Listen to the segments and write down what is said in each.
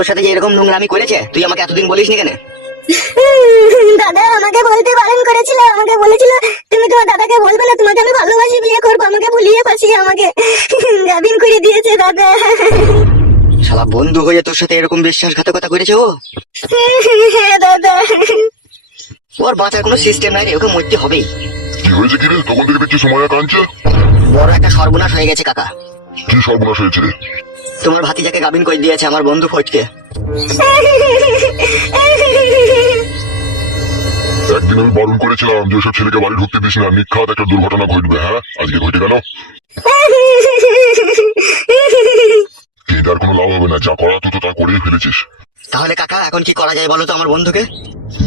তোর সাথে যে এরকম নোংরামি করেছে তুই আমাকে এতদিন বলিসনি কেন? দাদা আমাকে বলতে বারণ করেছিল আমাকে বলেছিল তুমি তোমার দাদাকে বলবে না তোমাকে আমি ভালোবাসি বিয়ে করব আমাকে ভুলিয়ে ফাঁসিয়ে আমাকে গাবিন করে দিয়েছে দাদা। শালা বন্ধু হয়ে তোর সাথে এরকম বিশ্বাসঘাতকতা করেছে ও? হ্যাঁ দাদা। ওর বাঁচার কোনো সিস্টেম নাই রে ওকে মরতে হবেই। কি হয়েছে কি রে তখন থেকে দেখছি সময় কাঁদছে। বড় একটা সর্বনাশ হয়ে গেছে কাকা। কি সর্বনাশ হয়েছে রে? তোমার ভাতিজাকে গাবিন করে দিয়েছে আমার বন্ধু ফটকে একদিন আমি বারণ করেছিলাম যে ওসব ছেলেকে বাড়ি ঢুকতে দিস না নিখাত একটা দুর্ঘটনা ঘটবে হ্যাঁ? আজকে ঘটে গেল। এটার কোনো লাভ হবে না যা করা তুই তো তা করেই ফেলেছিস। তাহলে কাকা এখন কি করা যায় বলো তো আমার বন্ধুকে?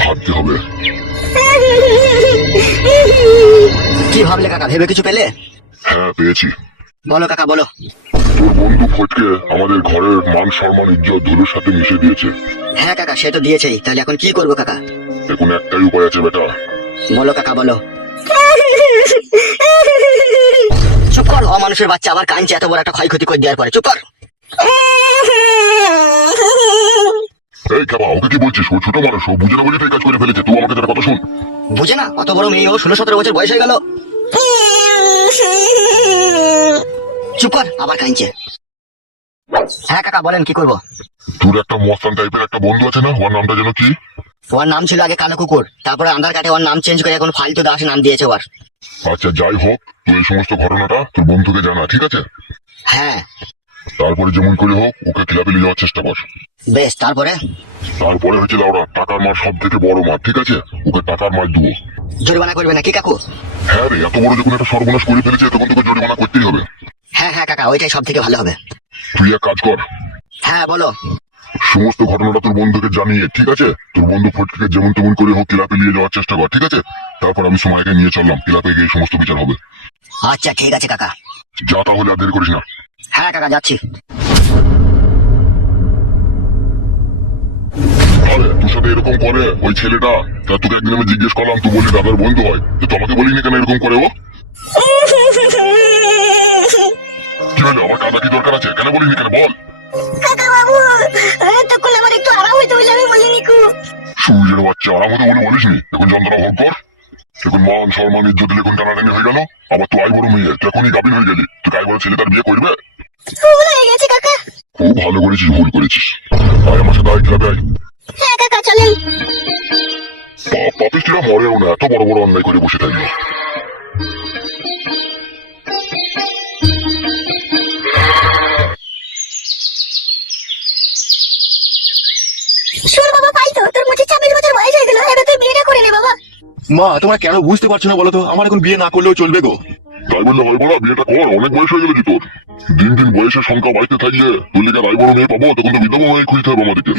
ভাবতে হবে। কি ভাবলে কাকা ভেবে কিছু পেলে? হ্যাঁ পেয়েছি। বলো কাকা বলো। তোর বন্ধু ফটকে আমাদের ঘরের মান সম্মান ইজ্জত ধুলোর সাথে মিশে দিয়েছে। হ্যাঁ কাকা সে তো দিয়েছেই। তাহলে এখন কি করব কাকা? এখন একটাই উপায় আছে বেটা। বলো কাকা বলো। চুপ কর অমানুষের বাচ্চা আবার কাঁদছে এত বড় একটা ক্ষয়ক্ষতি করে দেওয়ার পরে। চুপ কর। এই কেবা ওকে কি বলছিস? ও ছোট মানুষ ও বুঝে না বুঝে কাজ করে ফেলেছে। তুই আমাকে তার কথা শুন। বুঝে না অত বড় মেয়ে ও ষোলো সতেরো বছর বয়স হয়ে গেল। চুপ কর আবার কাঁদছে। হ্যাঁ কাকা বলেন কি করব? তোর একটা মস্তান টাইপের একটা বন্ধু আছে না? ওর নামটা যেন কি? ওর নাম ছিল আগে কালো কুকুর তারপরে আধার কার্ডে ওর নাম চেঞ্জ করে এখন ফালতু দাস নাম দিয়েছে ওর। আচ্ছা যাই হোক তুই এই সমস্ত ঘটনাটা তোর বন্ধুকে জানা ঠিক আছে? হ্যাঁ। তারপরে যেমন করে হোক ওকে ক্লাবে নিয়ে যাওয়ার চেষ্টা কর। বেশ তারপরে? তারপরে হচ্ছে লাউরা টাকার মার সব থেকে বড় মার ঠিক আছে? ওকে টাকার মার দেবো। জরিমানা করবে না কি কাকু? হ্যাঁ রে এত বড় যখন একটা সর্বনাশ করে ফেলেছে তখন তোকে জরিমানা করতেই হবে। হ্যাঁ হ্যাঁ কাকা ওইটাই সব থেকে ভালো হবে। তুই এক কাজ কর। হ্যাঁ বলো। সমস্ত ঘটনাটা তোর বন্ধুকে জানিয়ে ঠিক আছে? তোর বন্ধু ফটকে যেমন তেমন করে হোক ক্লাবে নিয়ে যাওয়ার চেষ্টা কর ঠিক আছে? তারপর আমি সময়কে নিয়ে চললাম ক্লাবে গিয়ে সমস্ত বিচার হবে। আচ্ছা ঠিক আছে কাকা। যা তাহলে আর দেরি করিস না। হ্যাঁ কাকা যাচ্ছি। আরে তোর সাথে এরকম করে ওই ছেলেটা তা তোকে একদিন আমি জিজ্ঞেস করলাম তুই বলি দাদার বন্ধু হয়? তো তোমাকে বলিনি কেন এরকম করে ও? হলো আমার কাদা কি দরকার আছে? কেন বলিনি কেন? বল। কাকা বাবু তখন আমার একটু আরাম হইতে বলে আমি বলিনি কু। সূর্যের বাচ্চা আরাম হতে বলে বলিসনি? এখন যন্ত্রণা ভোগ কর। এখন মান সম্মান ইজ্জত এখন টানাটানি হয়ে গেল। আবার তুই আই বড় মেয়ে তুই এখনই গাভিন হয়ে গেলি। তুই আই বড় ছেলে তার বিয়ে করবে? ভুল হয়ে গেছে কাকা। খুব ভালো করেছিস ভুল করেছিস। আয় আমার সাথে আয় ক্লাবে আয় হ্যাঁ কাকা চলেন। পা- পাপিষ্টিরা মরেও না এত বড় বড় অন্যায় করে বসে থাকবে এবার তুই বিয়েটা করে নে বাবা। মা তোমরা কেন বুঝতে পারছ না বলো তো আমার এখন বিয়ে না করলেও চলবে গো। তাই বললে হয় বলা বিয়েটা কর অনেক বয়স হয়ে গেল তোর দিন দিন বয়সের সংখ্যা বাড়তে থাকলে তুই লেগে রায় বড় মেয়ে পাবো তখন তো বিধবা হয়ে খুঁজতে হবে আমাদেরকে।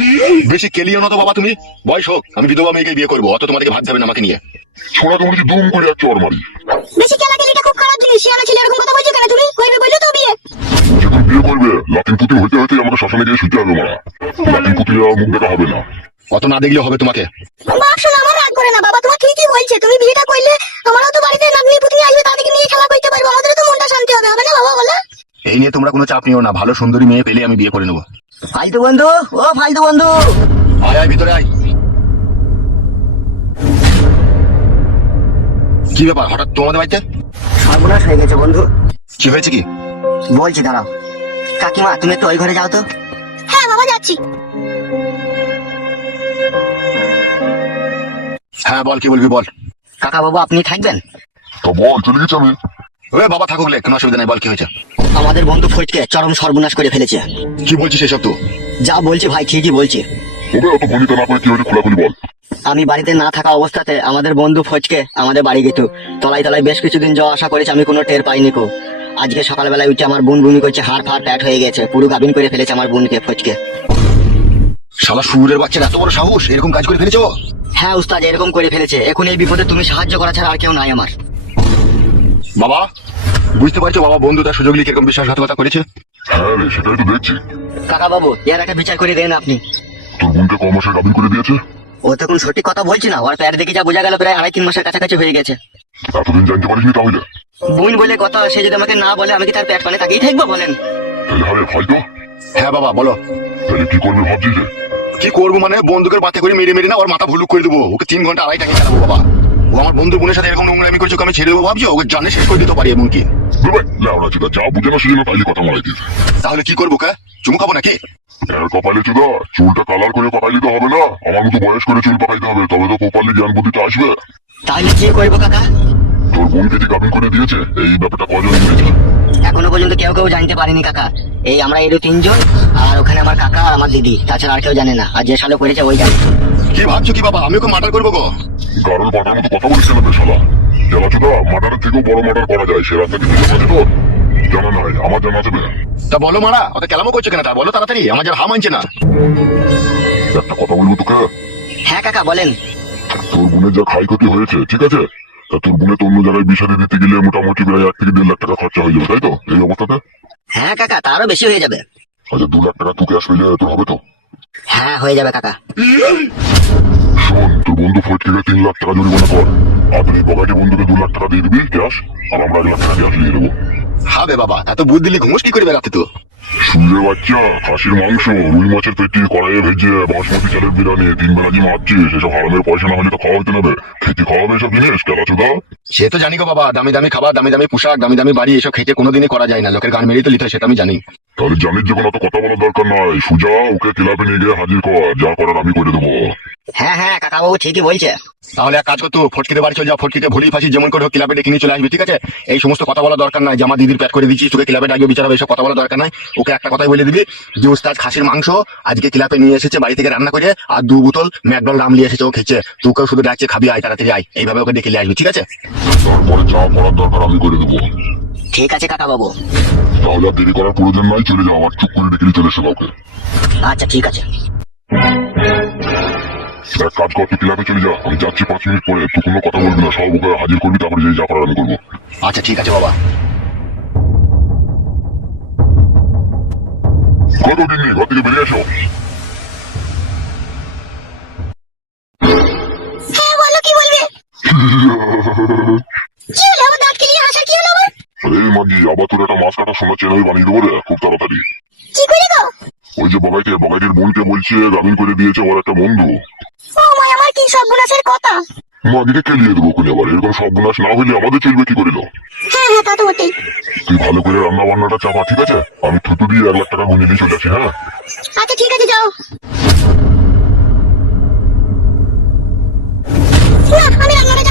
বেশি কেলিও না তো বাবা তুমি। বয়স হোক আমি বিধবা মেয়েকে বিয়ে করব অত তোমাদেরকে ভাবতে হবে না আমাকে নিয়ে। ছোড়া দুম করে এক চর মারি বেশি খুব খারাপ জিনিস। শিয়ানা ছেলে এরকম কথা বলছো কেন তুমি? করবে বলল তো বিয়ে। বিয়ে করবে লাতিন পুতিন হতে হতে আমাকে শ্মশানে গিয়ে শুতে হবে মারা লাতিন মুখ দেখা হবে না। অত না দেখলেও হবে তোমাকে। বাপ শোনো আমার রাগ করে না বাবা তোমার ঠিকই বলছে। তুমি বিয়েটা করলে আমারও তো বাড়িতে নাতনি পুতনি আসবে তাদেরকে নিয়ে খেলা করতে পারব। আমাদেরও তো মনটা শান্তি হবে হবে না বাবা বলো? এই নিয়ে তোমরা কোনো চাপ নিও না ভালো সুন্দরী মেয়ে পেলে আমি বিয়ে করে নেব। ফালতু বন্ধু ও ফালতু বন্ধু। আয় আয় ভিতরে আয়। কি ব্যাপার হঠাৎ তোমাদের বাড়িতে? সর্বনাশ হয়ে গেছে বন্ধু। কি হয়েছে কি? বলছি দাঁড়াও। কাকিমা তুমি একটু ওই ঘরে যাও তো। হ্যাঁ বাবা যাচ্ছি। হ্যাঁ বল কি বলবি বল। কাকা বাবু আপনি থাকবেন? তো বল চলে গেছি আমি। ওরে বাবা থাকুক লে কোনো অসুবিধা নেই বল কি হয়েছে? আমাদের বন্ধু ফটকে চরম সর্বনাশ করে ফেলেছে। কি বলছিস এসব তো? যা বলছি ভাই ঠিকই বলছি। তবে অত ভনিতা না করে কি হয়েছে খোলাখুলি বল? আমি বাড়িতে না থাকা অবস্থাতে আমাদের বন্ধু ফটকে আমাদের বাড়ি গেত। তলায় তলায় বেশ কিছুদিন যাওয়া আশা করেছে আমি কোনো টের পাইনি কো। আজকে সকালবেলায় উঠে আমার বোন বুনি করছে হাড় ফাড় প্যাট হয়ে গেছে পুরো গাবিন করে ফেলেছে আমার বোনকে ফটকে শালা সুরের বাচ্চার এত বড় সাহস এরকম কাজ করে ফেলেছো? হ্যাঁ উস্তাদ এরকম করে ফেলেছে। এখন এই বিপদে তুমি সাহায্য করা ছাড়া আর কেউ নাই আমার। বাবা বুঝতে পারছ বাবা বন্ধু তার সুযোগ নিয়ে কীরকম বিশ্বাসঘাতকতা করেছে? হ্যাঁ রে সেটাই তো দেখছি। কাকা বাবু এর একটা বিচার করে দেন আপনি। তোর বোনকে ক মাসে গাভিন করে দিয়েছে? ও তো কোন সঠিক কথা বলছি না ওর প্যার দেখে যা বোঝা গেল প্রায় আড়াই তিন মাসের কাছাকাছি হয়ে গেছে। এতদিন জানতে পারিসনি তাহলে। বোন বলে কথা সে যদি আমাকে না বলে আমি কি তার প্যাট পানে তাকিয়ে থাকব বলেন? তাহলে ভাই তো। হ্যাঁ বাবা বলো। তাহলে কি করবি ভাবছিস রে? কি করব মানে? বন্দুকের বাতে করে মেরে মেরে না ওর মাথা ভুলুক করে দেবো। ওকে তিন ঘণ্টা আড়াই টাকা খেলাবো বাবা। ও আমার বন্ধু বোনের সাথে এরকম নোংরামি করছে আমি ছেড়ে দেবো ভাবছি ওকে জানে শেষ করে দিতে পারি এমনকি। দেবে লেওড়া চুদা যা বুঝে না সুঝে না কথা মারাই দিস তাহলে কি করব কা? চুমু খাব নাকি? কপালে চুদা চুলটা কালার করে পাকাইলে তো হবে না। আমার মতো বয়স করে চুল পাকাইতে হবে তবে তো কপালে জ্ঞান বুদ্ধিটা আসবে। তাহলে কি করব কাকা? তোর বোনকে যে গাবিন করে দিয়েছে এই ব্যাপারটা কজন দিয়েছে এখনও পর্যন্ত কেউ কেউ জানতে পারেনি কাকা। এই আমরা এরও তিনজন আর ওখানে আমার কাকা আর আমার দিদি। তাছাড়া আর কেউ জানে না। আর যে সালে করেছে ওই জানে। কি ভাবছ কি বাবা? আমি ওকে মার্ডার করব গো। মতো কথা বলিস বেশালা চুদা মার্ডারের থেকেও বড় মার্ডার করা যায়। সে রাস্তা কিছু জানা আছে জানা নাই। আমার জানা আছে। তা বলো মারা ওকে কেলামো করছ কেন তা? বলো তাড়াতাড়ি আমার যার হা মানছে না। একটা কথা বলব তোকে? হ্যাঁ কাকা বলেন। তোর বোনের যা ক্ষয় ক্ষতি হয়েছে ঠিক আছে? তা তোর বোনের অন্য জায়গায় বিষাদে দিতে গেলে মোটামুটি প্রায় এক থেকে দেড় লাখ টাকা খরচা হয়ে যাবে তাই তো? এই অবস্থাতে? হ্যাঁ কাকা তারও বেশি হয়ে যাবে। আচ্ছা দু লাখ টাকা তুই ক্যাশ পেলে তোর হবে তো? হ্যাঁ হয়ে যাবে কাকা। শোন তোর বন্ধু ফটকে তিন লাখ টাকা জরিমানা কর। আর তুই বগাটি বন্ধুকে দু লাখ টাকা দিয়ে দিবি ক্যাশ আর আমরা এক লাখ টাকা ক্যাশ দিয়ে দেবো। হবে বাবা এত বুদ্ধ দিলি কি করে বেড়াতে তো? সুরে বাচ্চা খাসির মাংস রুই মাছের পেটি কড়াইয়ে ভেজে বাসমতি চালের বিরিয়ানি তিন বেলা যে মারছিস এসব হারামের পয়সা না হলে তো খাওয়া হইতে নেবে। খেতে খাওয়াবে এসব জিনিস কেলা চোদা? সে তো জানি গো বাবা দামি দামি খাবার দামি দামি পোশাক দামি দামি বাড়ি এসব খেতে কোনোদিনই করা যায় না লোকের গান মেরেই তো লিতে সেটা আমি জানি। তাহলে জানিস যখন অত কথা বলার দরকার নাই। সুজা ওকে ক্লাবে নিয়ে গিয়ে হাজির কর যা করার আমি করে দেবো। হ্যাঁ হ্যাঁ কাকা বাবু ঠিকই বলছে। তাহলে এক কাজ করতো ফটকিতে বাড়ি চলে যাও ফটকিতে ভুলি ফাঁসি যেমন করে ক্লাবে ডেকে নিয়ে চলে আসবে ঠিক আছে? এই সমস্ত কথা বলা দরকার নাই যে আমার দিদির প্যাট করে দিচ্ছিস তোকে ক্লাবে ডাকবে বিচার হবে এসব কথা বলা দরকার নাই। ওকে একটা কথাই বলে দিবি যে উস্তাদ খাসির মাংস আজকে ক্লাবে নিয়ে এসেছে বাড়ি থেকে রান্না করে আর দু বোতল ম্যাকডল রাম নিয়ে এসেছে ও খেয়েছে। তোকেও শুধু ডাকছে খাবি আয় তাড়াতাড়ি আয়। এইভাবে ওকে ডেকে নিয়ে আসবি ঠিক আছে? তারপরে যা করার দরকার আমি করে দেবো। ঠিক আছে কাকা বাবু তাহলে দেরি করার প্রয়োজন নাই চলে যাও আর চুপ করে ডেকে চলে এসে কাউকে। আচ্ছা ঠিক আছে। এক কাজ কর তুই ক্লাবে চলে যা আমি যাচ্ছি পাঁচ মিনিট পরে তুই কোনো কথা বলবি না সব ওকে হাজির করবি তারপরে যে যা করার আমি করব। আচ্ছা ঠিক আছে বাবা। দাঁত কেলিয়ে হাসার কি হলো আমার? আরে মাগি আবার তোর একটা মাছ কাটা সোনা চেন বানিয়ে দেবো রে খুব তাড়াতাড়ি। ওই যে বাবাইকে বাবাইটির বোনকে বলছে গামিন করে দিয়েছে ওর একটা বন্ধু। ও আমার কি সর্বনাশের কথা? মাগিকে কেলিয়ে দেবো কোন আবার এরকম সব গুনাশ না হলে আমাদের চলবে কি করিল হ্যাঁ হ্যাঁ তা তো বটেই। তুই ভালো করে রান্না বান্নাটা চাপা ঠিক আছে? আমি থুতু দিয়ে এক লাখ টাকা গুনে নিয়ে চলে আসি হ্যাঁ? আচ্ছা ঠিক আছে যাও। আমি রান্নাটা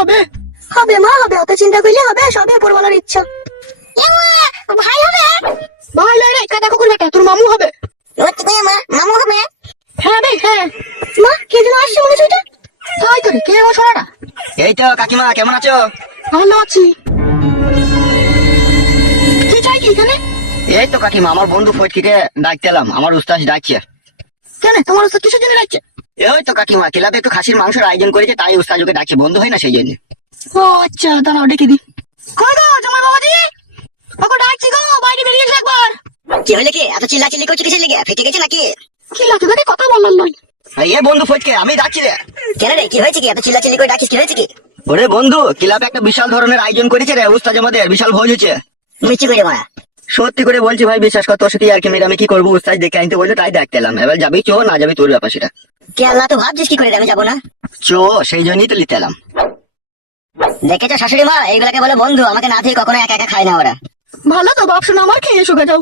হবে। হবে মা হবে অত চিন্তা করলে হবে উপরওয়ালার ইচ্ছা। ভাই হবে? ভাই লয় রে কাটা কুকুর বেটা তোর মামু হবে। মা মামু হবে? হ্যাঁ রে হ্যাঁ। মা কে যেন আসছে মনে হচ্ছে তাই তো রে কে আমার ছোড়াটা এই তো কাকিমা কেমন আছো? ভালো আছি। কি চাই কি এখানে? এই তো কাকিমা আমার বন্ধু ফটকিকে ডাকতে এলাম আমার উস্তাদ ডাকছে। কেন তোমার ওসব কিসের জন্য রাখছে ওই তো কাকিমা ক্লাবে একটু খাসির মাংসের আয়োজন করেছে তাই উস্তাদ ওকে ডাকছে। বন্ধু হয় না সেই জন্য। ও আচ্ছা দাঁড়াও ডেকে দি কই গো জামাই বাবাজি? ওকে ডাকছি গো বাইরে বেরিয়ে এসে একবার। কি হলে কি? এত চিল্লা চিল্লি করছ কিসের লেগে? ফেটে গেছে নাকি? কি লাগে দেখে কথা বললাম নয়। এই এ বন্ধু ফটকে আমি ডাকছি রে। কেন রে কি হয়েছে কি? এত চিল্লা চিল্লি করে ডাকিস কি হয়েছে কি? ওরে বন্ধু ক্লাবে একটা বিশাল ধরনের আয়োজন করেছে রে উস্তাদ আমাদের বিশাল ভোজ হচ্ছে। মিষ্টি করে মারা? সত্যি করে বলছি ভাই বিশ্বাস কর তোর সাথে আর কি মেরে আমি কি করব উস্তাদ দেখে আনতে বলছে তাই দেখতে এলাম এবার যাবি চো না যাবি তোর ব্যাপার সেটা। কে আল্লাহ তো ভাবছিস কি করে আমি যাব না? চো সেই জন্যই তো নিতে এলাম। দেখেছ শাশুড়ি মা? এইগুলাকে বলে বন্ধু আমাকে না থেকে কখনো একা একা খায় না ওরা। ভালো তো বাপ শোনা আমার খেয়ে শুকে যাও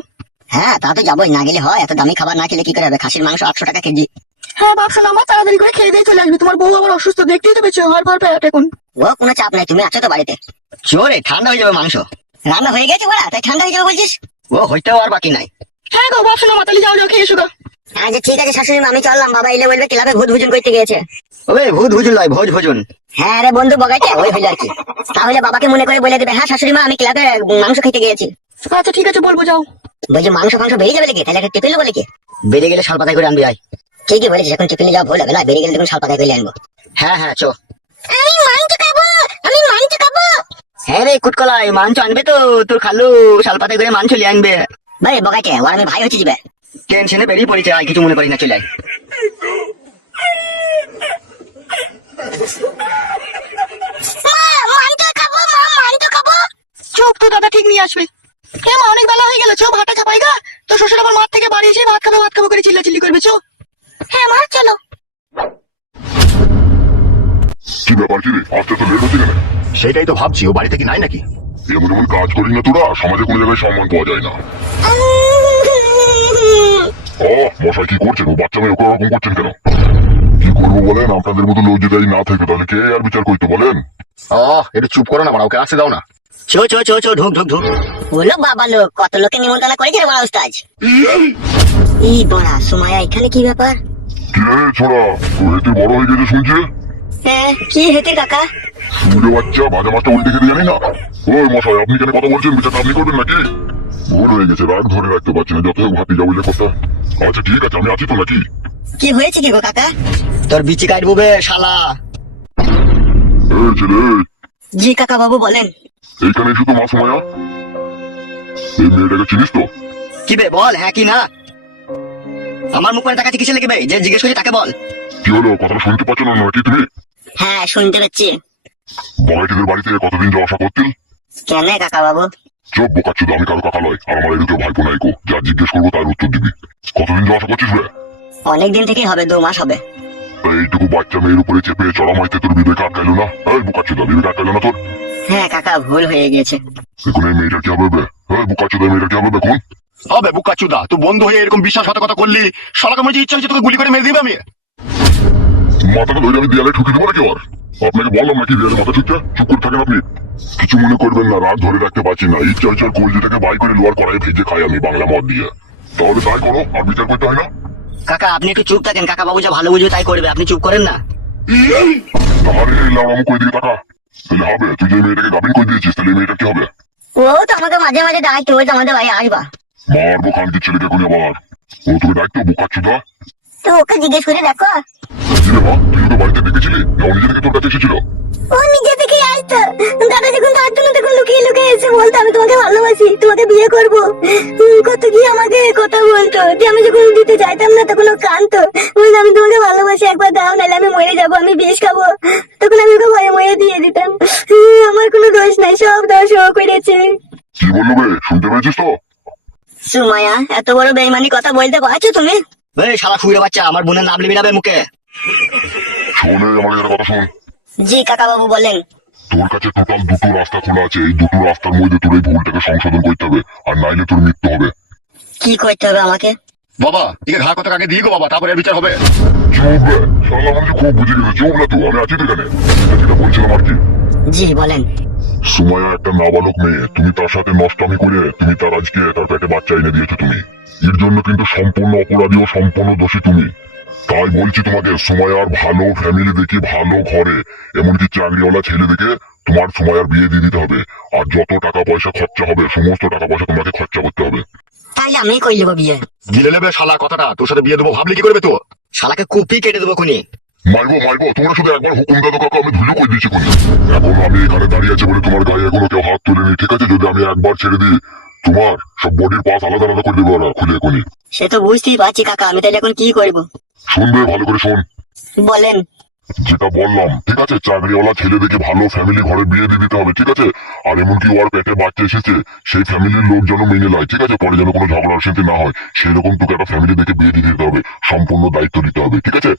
হ্যাঁ তা তো যাবোই না গেলে হয় এত দামি খাবার না খেলে কি করে হবে? খাসির মাংস আটশো টাকা কেজি। হ্যাঁ বাপ শোনা আমার তাড়াতাড়ি করে খেয়ে দিয়ে চলে আসবে। তোমার বউ আবার অসুস্থ দেখতেই তো পেয়েছ এখন ও কোনো চাপ নাই তুমি আছো তো বাড়িতে। ঠান্ডা হয়ে যাবে মাংস। রান্না হয়ে গেছে তাই ঠান্ডা হয়ে যাবে বলছিস? ও হইতেও আর বাকি নাই। হ্যাঁ গো বাপ শোনা মাতালি যাও যাও খেয়ে শুকা আচ্ছা ঠিক আছে শাশুড়ি আমি চললাম। বাবা এলে বলবে ক্লাবে ভূত ভুজন করতে গিয়েছে। ওই ভূত ভুজুন ভোজ ভোজন। হ্যাঁ রে বন্ধু বগাইছে ওই হইল আর কি। তাহলে বাবাকে মনে করে বলে দেবে হ্যাঁ শাশুড়ি মা আমি ক্লাবে মাংস খেতে গিয়েছি। আচ্ছা ঠিক আছে বলব যাও। বলছি মাংস ফাংস বেরিয়ে যাবে নাকি? তাহলে একটা টিফিন নেব নাকি? বেরিয়ে গেলে শাল পাতায় করে আনবি আয়। ঠিকই বলেছিস এখন টিফিনে যাওয়া ভুল হবে না বেরিয়ে গেলে দেখুন শাল করে আনব। হ্যাঁ হ্যাঁ চো। আমি মাংস খাব আমি মাংস খাব। হ্যাঁ রে কুটকলাই মাংস আনবে তো তোর খালু শাল পাতায় করে মাংস লিয়ে আনবে। ভাই বগাইছে ওর আমি ভাই হচ্ছে যাবে। টেনশনে বেরিয়ে পড়েছে? আর কিছু মনে করি না চলে আয়। মা মাংস খাব মা মাংস খাব চুপ তো দাদা ঠিক নিয়ে আসবে। হ্যাঁ মা অনেক বেলা হয়ে গেল চো ভাতটা চাপাই গা। তো শ্বশুর আবার মাঠ থেকে বাড়ি এসে ভাত খাব ভাত খাব করে চিল্লাচিল্লি করবে চো। হ্যাঁ মা চলো। কি ব্যাপার কি রে? আসতে তো লেট হচ্ছে কেন সেটাই তো ভাবছি ও বাড়ি থেকে নাই নাকি? এমন এমন কাজ করি না তোরা সমাজে কোনো জায়গায় সম্মান পাওয়া যায় না। ও মশাই কি করছেন? ও বাচ্চা মেয়ে ওকে ওরকম করছেন কেন? কি করব বলেন? আপনাদের মতো লোক যদি না থাকে তাহলে কে আর বিচার করতে বলেন? ও একটু চুপ করো না বাড়া ওকে আসতে দাও না। চো চো চো চো ঢুক ঢুক ঢুক। বলো বাবা লোক কত লোকে নিমন্ত্রণ করেছে রে বড় উস্তাজ এই বড়া সময় এখানে কি ব্যাপার? কি রে ছোড়া? ও বড় হয়ে গেছে শুনছে। হ্যাঁ কি হেতে কাকা? সুরে বাচ্চা ভাজা মাছটা উল্টে খেতে জানি না। ওই মশাই আপনি কেন কথা বলছেন? বিচারটা আপনি করবেন নাকি? ভুল হয়ে গেছে রাগ ধরে রাখতে পারছি না। যত হোক যাব কথা। আচ্ছা ঠিক আছে আমি আছি তো নাকি? কি হয়েছে কি গো কাকা? তোর বিচি কাটবো বে শালা। এই ছেলে জি কাকা বাবু বলেন। এইখানে এসে তো মা সময়া। এই মেয়েটাকে চিনিস তো? কি বে বল হ্যাঁ কি না? আমার মুখ করে তাকাচ্ছি কিসে লেগে যে জিজ্ঞেস করছি তাকে বল। কি হলো কথাটা শুনতে পাচ্ছ না নাকি তুমি? হ্যাঁ শুনতে পাচ্ছি। বগাইটিদের বাড়িতে কতদিন যাওয়া আসা করতেন কেন কাকা বাবু চোখ বোকাচ্ছ আমি কারও কাকা লয় আর আমার এদিকে ভাইপো নাইকো যা জিজ্ঞেস করব তার উত্তর দিবি। কতদিন যাওয়া আসা করছিস রে? অনেক দিন থেকেই হবে দু মাস হবে। এইটুকু বাচ্চা মেয়ের উপরে চেপে চড়া মাইতে তোর বিবেক আটকাইলো না? এই বোকাচ্ছ বিবেক আটকাইলো না তোর? হ্যাঁ কাকা ভুল হয়ে গেছে এখন এই মেয়েটার কি হবে বে? এই বোকাচ্ছ মেয়েটার কি হবে দেখুন হবে বুকা চুদা তুই বন্ধু হয়ে এরকম বিশ্বাসঘাতকতা করলি শালাকে হচ্ছে ইচ্ছা হচ্ছে তোকে গুলি করে মেরে দিবে আমি? মাথাটা ধরে আমি দেয়ালে ঠুকে দেবো নাকি আর আপনাকে বললাম নাকি দেয়ালে মাথা ঠুকতে? চুপ করে থাকেন আপনি। কিছু মনে করবেন না রাগ ধরে রাখতে পারছি না। ইচ্ছা ইচ্ছা কলজিটাকে বাই করে লোয়ার কড়াই ভেজে খাই আমি বাংলা মদ দিয়ে। তাহলে তাই করো আর বিচার করতে হয় না? কাকা আপনি একটু চুপ থাকেন। কাকা বাবু যা ভালো বুঝবে তাই করবে। আপনি চুপ করেন না। তাহলে এই লাউড়ামুখ করে দিকে টাকা তাহলে হবে তুই যে মেয়েটাকে গাবিন করে দিয়েছিস তাহলে মেয়েটা কি হবে? ও তো আমাকে মাঝে মাঝে ডাকতে ওই আমাদের ভাই আসবা। মারবো খানকে ছেলেকে কোনি আবার। ও তোকে ডাকতো বোকাচ্ছুদা তো ওকে জিজ্ঞেস করে দেখো। তুই ওকে বাড়িতে ডেকেছিলি না ও নিজে থেকে তোর কাছে এসেছিল? ও নিজে থেকে আসতো দাদা যখন তখন লুকিয়ে লুকিয়ে এসে বলতো আমি তোমাকে ভালোবাসি তোমাকে বিয়ে করব। কত কি আমাকে কথা বলতো যে আমি যখন দিতে চাইতাম না তখন ও কানতো বলতো আমি তোমাকে ভালোবাসি একবার দাও নাহলে আমি মরে যাব আমি বিষ খাব। তখন আমি ওকে ভয়ে মরে দিয়ে দিতাম। আমার কোনো দোষ নাই সব দোষ ও করেছে। কি বলল বে শুনতে পেয়েছিস তো? সুমায়া এত বড় বেইমানি কথা বলতে পারছ তুমি? এই শালা ফুইরে বাচ্চা আমার বোনের নাম লিবি না মুখে। শোনে আমাকে একটা কথা শোন। জি কাকা বাবু বলেন। তোর কাছে টোটাল দুটো রাস্তা খোলা আছে এই দুটো রাস্তার মধ্যে তোর এই ভুলটাকে সংশোধন করতে হবে আর নাইলে তোর মৃত্যু হবে। কি করতে হবে আমাকে? বাবা ঠিক ঘা কথা আগে দিয়ে গো বাবা তারপরে বিচার হবে। চুপ শালা মানে খুব বুঝে গেছে চুপ না তো আমি আছি তো এখানে। যেটা বলছিলাম আর কি। জি বলেন। সুমায়া একটা নাবালক মেয়ে। তুমি তার সাথে নষ্টামি করে তুমি তার আজকে তার পেটে বাচ্চা এনে দিয়েছ তুমি। এর জন্য কিন্তু সম্পূর্ণ অপরাধী ও সম্পূর্ণ দোষী তুমি। তাই বলছি তোমাকে সুমায়ার ভালো ফ্যামিলি দেখে ভালো ঘরে এমনকি চাকরিওয়ালা ছেলে দেখে তোমার সুমায়ার বিয়ে দিয়ে দিতে হবে। আর যত টাকা পয়সা খরচা হবে সমস্ত টাকা পয়সা তোমাকে খরচা করতে হবে। তাইলে আমি কই বিয়ে? গিলে নেবে শালা কথাটা তোর সাথে বিয়ে দেবো ভাবলি কি করবে তো শালাকে কুপি কেটে দেবো খুনি। মারবো মারবো তোমরা শুধু একবার হুকুম দাদু কাকা আমি ধুলো করে দিয়েছি কোনি এখন আমি এখানে দাঁড়িয়ে আছে বলে তোমার গায়ে এখনও কেউ হাত তুলেনি। ঠিক আছে যদি আমি একবার ছেড়ে দিই তোমার সব বডির পাস আলাদা আলাদা করে দেবো ওরা খুলে কোনি সে তো বুঝতেই পারছি কাকা আমি তাহলে এখন কি করব? শুনবে ভালো করে শোন। বলেন। যেটা বললাম ঠিক আছে চাকরিওয়ালা ছেলে দেখে ভালো ফ্যামিলি ঘরে বিয়ে দিয়ে দিতে হবে ঠিক আছে? আর এমনকি ওর পেটে বাচ্চা এসেছে সেই ফ্যামিলির লোক যেন মেনে নেয় ঠিক আছে? পরে যেন কোনো ঝগড়া অশান্তি না হয় সেই রকম তোকে একটা ফ্যামিলি দেখে বিয়ে দিয়ে দিতে হবে সম্পূর্ণ দায়িত্ব দিতে হবে ঠিক আছে?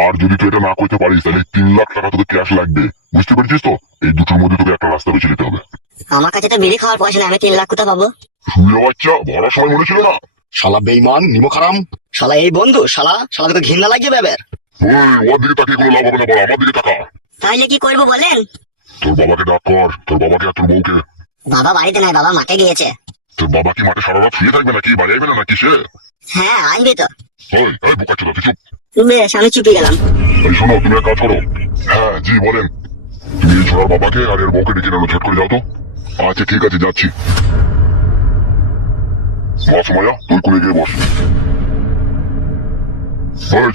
আর যদি তুই এটা না করতে পারিস তাহলে তিন লাখ টাকা তোকে ক্যাশ লাগবে। বুঝতে পেরেছিস তো? এই দুটোর মধ্যে তোকে একটা রাস্তা বেছে নিতে হবে। আমার কাছে তো বিড়ি খাওয়ার পয়সা নেই আমি তিন লাখ কোথা পাবো? শুয়ে বাচ্চা ভরার সময় মনে ছিল না? শালা বেইমান নিমো খারাম। শালা এই বন্ধু শালা শালা তোকে ঘৃণা লাগিয়ে ব্যাপার ওই ওর দিকে তাকিয়ে কোনো লাভ হবে না বল আমার দিকে তাকা। তাইলে কি করব বলেন? তোর বাবাকে ডাক কর তোর বাবাকে আর তোর বউকে। বাবা বাড়িতে নাই বাবা মাঠে গিয়েছে। তোর বাবা কি মাঠে সারা রাত শুয়ে থাকবে নাকি বাড়ি আসবে না নাকি সে? হ্যাঁ আসবে তো। ওই এই বোকা চোদা তুই চুপ বেশ আমি চুপি গেলাম। এই শোনো তুমি এক কাজ করো। হ্যাঁ জি বলেন। তুমি এই ছোড়ার বাবাকে আর এর বউকে ডেকে নেলো ছোট করে যাও তো। আচ্ছা ঠিক আছে যাচ্ছি। বস মায়া তুই করে গিয়ে বস।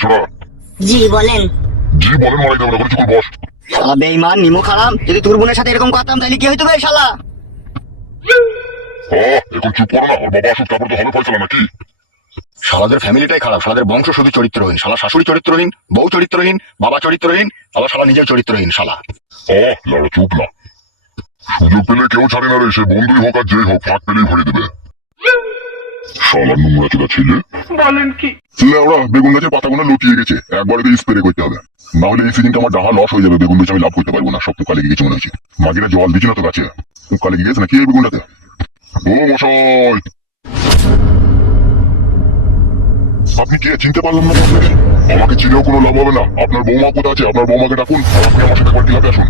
ছোড়া। জি বলেন। জি বলেন মারাই দেবে না করে চুকুর বস। শালা বেইমান নিমো খারাম যদি তোর বোনের সাথে এরকম করতাম তাহলে কি হইতো বে শালা? হ্যাঁ এখন চুপ করো না ওর বাবা আসুক তারপর তো হবে ফয়সালা নাকি? শালাদের ফ্যামিলিটাই খারাপ শালাদের বংশ শুধু চরিত্রহীন শালা শাশুড়ি চরিত্রহীন বউ চরিত্রহীন বাবা চরিত্রহীন আবার শালা নিজের চরিত্রহীন শালা ও চুপ না। সুযোগ পেলে কেউ ছাড়ে না রে সে বন্ধুই হোক আর যেই হোক ফাঁক পেলেই ভরে দেবে। শালা নোংরা চোদা ছেলে। বলেন কি? লেওড়া বেগুন গাছের পাতাগুলো লুটিয়ে গেছে একবারে তো স্প্রে করতে হবে। না হলে এই সিজনটা আমার ডাহা লস হয়ে যাবে বেগুন বেচে আমি লাভ করতে পারব না সব পোকা লেগে গেছে মনে হচ্ছে। মাগিরা জল দিচ্ছে না তো গাছে। পোকা লেগে গেছে না কি বেগুনটাতে? ও মশাই! আপনি কে চিনতে পারলাম না আপনাকে আমাকে চিনেও কোনো লাভ হবে না আপনার বৌমা কোথায় আছে আপনার বৌমাকে ডাকুন আপনি আমার সাথে একবার ক্লাবে আসুন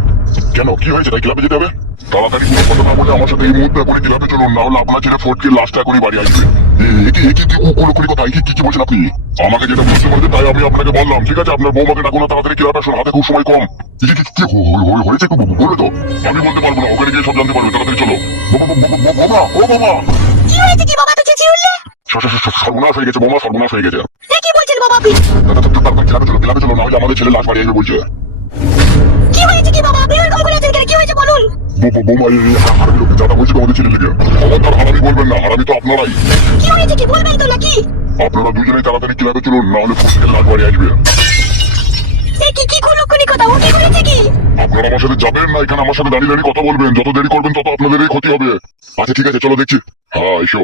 কেন কি হয়েছে তাই ক্লাবে যেতে হবে তাড়াতাড়ি কোনো কথা না বলে আমার সাথে এই মুহূর্তে করে ক্লাবে চলুন না হলে আপনার ছেলে ফোর্টকে লাস্টটা করে বাড়ি আসবে এ- এ কি এ কি কি কোনো কোনো কথা এ কি বলছেন আপনি আমাকে যেটা বুঝতে পারছেন তাই আমি আপনাকে বললাম ঠিক আছে আপনার বৌমাকে ডাকুন তাড়াতাড়ি ক্লাবে আসুন হাতে খুব সময় কম হয়েছে একটু বলে তো আমি বলতে পারব না ওখানে গিয়ে সব জানতে পারবে তাড়াতাড়ি চলো বোমা ও বোমা কি হয়েছে কি বাবা তো চেঁচিয়ে সর্বনাশ হয়ে গেছে বোমা সর্বনাশ হয়ে গেছে কি বলছেন বাবা আপনি তাড়াতাড়ি ক্লাবে চলো ক্লাবে চলো না হলে আমাদের ছেলে লাশ বাড়ি আসবে বলছে কি হয়েছে কি বাবা আপনি এরকম করে আছেন কেন কি হয়েছে বলুন বোমা হারামি লোককে যাতা বলছে আমাদের ছেলে লেগে খবরদার হারামি বলবেন না হারামি তো আপনারাই কি হয়েছে কি বলবেন তো নাকি আপনারা দুজনেই তাড়াতাড়ি ক্লাবে চলুন না হলে ফুসকে লাশ বাড়ি আসবে কি কি কুলক্ষণি কথা ও কি করেছে কি আপনারা আমার সাথে যাবেন না এখানে আমার সাথে দাঁড়িয়ে দাঁড়িয়ে কথা বলবেন যত দেরি করবেন তত আপনাদেরই ক্ষতি হবে আচ্ছা ঠিক আছে চলো দেখছি হ্যাঁ এসো